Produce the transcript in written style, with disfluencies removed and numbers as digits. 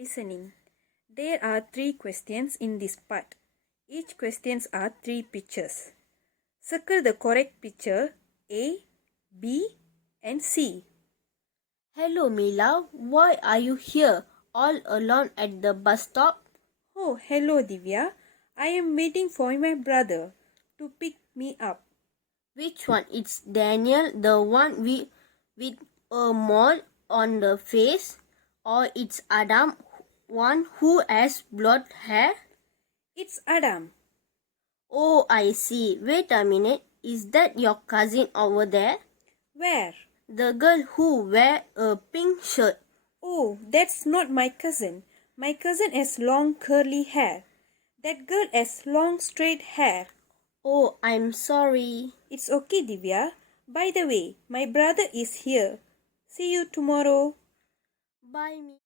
Listening. There are 3 questions in this part. Each questions are 3 pictures. Circle the correct picture A, B and C. Hello, Mila. Why are you here all alone at the bus stop? Oh, hello Divya. I am waiting for my brother to pick me up. Which one? It's Daniel, the one with a mole on the face, or it's Adam, one who has blonde hair? It's Adam. Oh, I see. Wait a minute. Is that your cousin over there? Where? The girl who wear a pink shirt. Oh, that's not my cousin. My cousin has long curly hair. That girl has long straight hair. Oh, I'm sorry. It's okay, Divya. By the way, my brother is here. See you tomorrow. Bye, me.